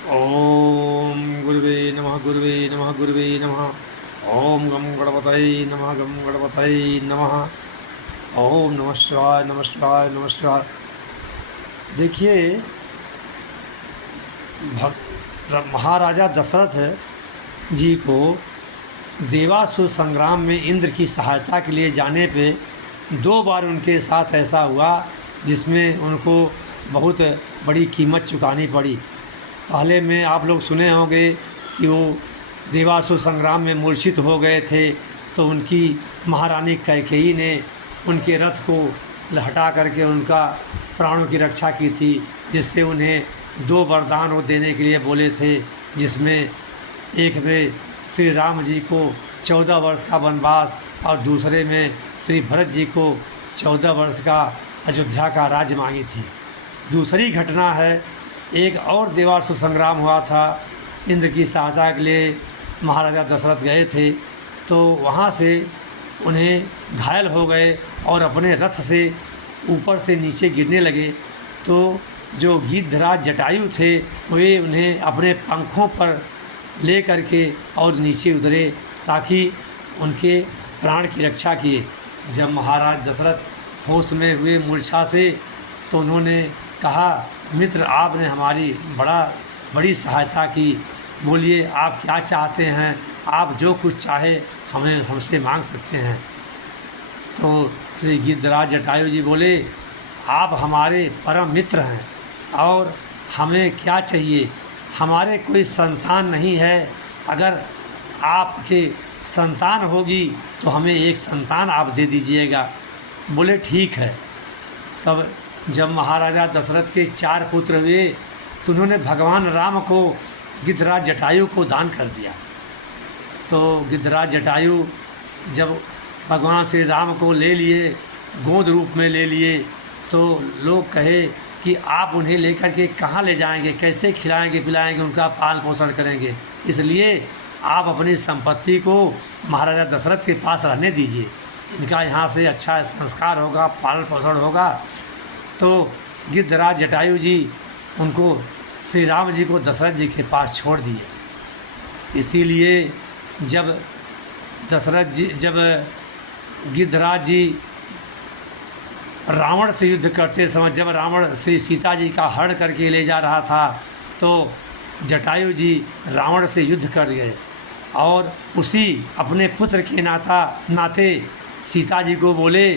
ओम गुरुवे नमः गुरुवे नमः गुरुवे नमः। ओम गम गणपतये नमः गम गणपतये नमः। ओम नमः शिवाय नमः शिवाय नमः शिवाय। देखिए, महाराजा दशरथ जी को देवासुर संग्राम में इंद्र की सहायता के लिए जाने पे 2 बार उनके साथ ऐसा हुआ जिसमें उनको बहुत बड़ी कीमत चुकानी पड़ी। पहले में आप लोग सुने होंगे कि वो देवासुर संग्राम में मूर्छित हो गए थे, तो उनकी महारानी कैकेयी ने उनके रथ को हटा करके उनका प्राणों की रक्षा की थी, जिससे उन्हें 2 वरदान वो देने के लिए बोले थे, जिसमें एक में श्री राम जी को 14 वर्ष का वनवास और दूसरे में श्री भरत जी को 14 वर्ष का अयोध्या का राज्य मांगी थी। दूसरी घटना है, एक और देवासुर संग्राम हुआ था, इंद्र की सहायता के लिए महाराजा दशरथ गए थे, तो वहाँ से उन्हें घायल हो गए और अपने रथ से ऊपर से नीचे गिरने लगे। तो जो गिद्धराज जटायु थे वे उन्हें अपने पंखों पर ले करके और नीचे उतरे ताकि उनके प्राण की रक्षा किए। जब महाराज दशरथ होश में हुए मूर्छा से, तो उन्होंने कहा, मित्र आपने हमारी बड़ी सहायता की, बोलिए आप क्या चाहते हैं, आप जो कुछ चाहे हमें हमसे मांग सकते हैं। तो श्री गिद्धराज जटायु जी बोले, आप हमारे परम मित्र हैं और हमें क्या चाहिए, हमारे कोई संतान नहीं है, अगर आपके संतान होगी तो हमें एक संतान आप दे दीजिएगा। बोले ठीक है। तब जब महाराजा दशरथ के 4 पुत्र हुए तो उन्होंने भगवान राम को गिद्धराज जटायु को दान कर दिया। तो गिद्धराज जटायु जब भगवान श्री राम को ले लिए, गोद रूप में ले लिए, तो लोग कहे कि आप उन्हें लेकर के कहाँ ले जाएंगे, कैसे खिलाएंगे पिलाएंगे, उनका पालन पोषण करेंगे, इसलिए आप अपनी संपत्ति को महाराजा दशरथ के पास रहने दीजिए, इनका यहाँ से अच्छा संस्कार होगा, पालन पोषण होगा। तो गिद्धराज जटायु जी उनको श्री राम जी को दशरथ जी के पास छोड़ दिए। इसीलिए जब गिद्धराज जी रावण से युद्ध करते समय, जब रावण श्री सीता जी का हरण करके ले जा रहा था, तो जटायु जी रावण से युद्ध कर गए और उसी अपने पुत्र के नाते सीता जी को बोले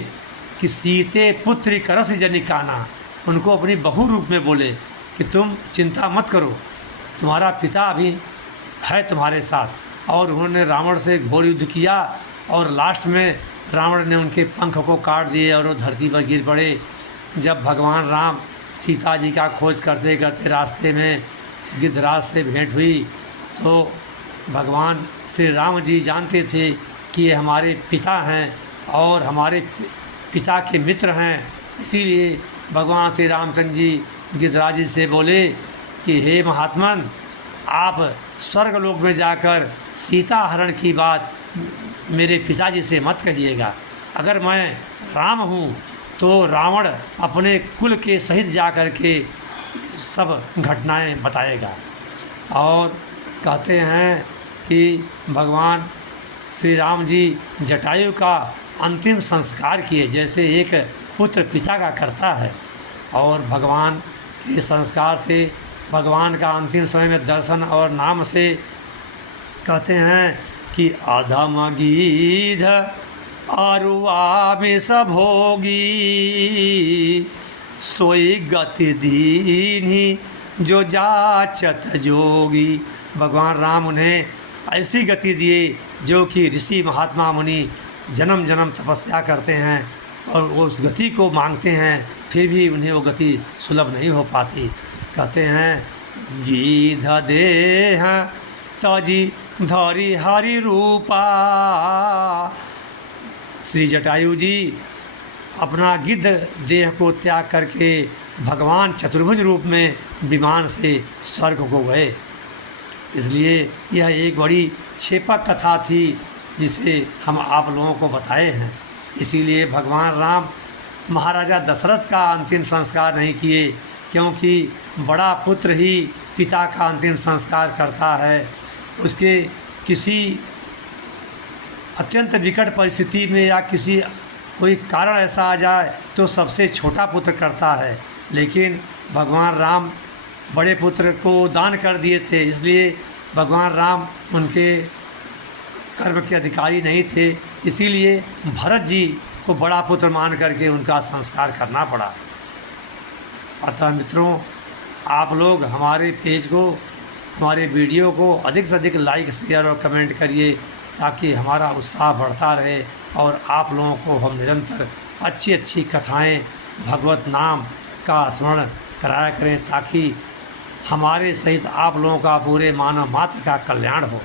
कि सीते पुत्री करस जनिकाना, उनको अपनी बहू रूप में बोले कि तुम चिंता मत करो, तुम्हारा पिता अभी है तुम्हारे साथ। और उन्होंने रावण से घोर युद्ध किया और लास्ट में रावण ने उनके पंख को काट दिए और वो धरती पर गिर पड़े। जब भगवान राम सीता जी का खोज करते करते रास्ते में गिद्धराज से भेंट हुई, तो भगवान श्री राम जी जानते थे कि ये हमारे पिता हैं और हमारे पिता के मित्र हैं। इसीलिए भगवान श्री रामचंद्र जी गिद्धराज जी से बोले कि हे महात्मन, आप स्वर्गलोक में जाकर सीता हरण की बात मेरे पिताजी से मत कहिएगा। अगर मैं राम हूँ तो रावण अपने कुल के सहित जा कर के सब घटनाएं बताएगा। और कहते हैं कि भगवान श्री राम जी जटायु का अंतिम संस्कार किए, जैसे एक पुत्र पिता का करता है। और भगवान के संस्कार से, भगवान का अंतिम समय में दर्शन और नाम से कहते हैं कि अधम गीध अरुआ में सब होगी, सोई गति दीन्ही जो जाचत जोगी। भगवान राम उन्हें ऐसी गति दिए जो कि ऋषि महात्मा मुनि जन्म जन्म तपस्या करते हैं और वो उस गति को मांगते हैं, फिर भी उन्हें वो गति सुलभ नहीं हो पाती। कहते हैं गीध देह तजी धरी हरि रूपा। श्री जटायु जी अपना गिद्ध देह को त्याग करके भगवान चतुर्भुज रूप में विमान से स्वर्ग को गए। इसलिए यह एक बड़ी छेपक कथा थी जिसे हम आप लोगों को बताए हैं। इसीलिए भगवान राम महाराजा दशरथ का अंतिम संस्कार नहीं किए, क्योंकि बड़ा पुत्र ही पिता का अंतिम संस्कार करता है, उसके किसी अत्यंत विकट परिस्थिति में या किसी कोई कारण ऐसा आ जाए तो सबसे छोटा पुत्र करता है। लेकिन भगवान राम बड़े पुत्र को दान कर दिए थे, इसलिए भगवान राम उनके कर्म के अधिकारी नहीं थे, इसीलिए भरत जी को बड़ा पुत्र मान करके उनका संस्कार करना पड़ा। अतः मित्रों, आप लोग हमारे पेज को, हमारे वीडियो को अधिक से अधिक लाइक, शेयर और कमेंट करिए, ताकि हमारा उत्साह बढ़ता रहे और आप लोगों को हम निरंतर अच्छी अच्छी कथाएं, भगवत नाम का स्मरण कराया करें, ताकि हमारे सहित आप लोगों का, पूरे मानव मात्र का कल्याण हो।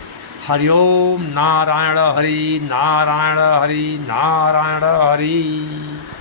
हरिओम नारायण हरि, नारायण हरि, नारायण हरि।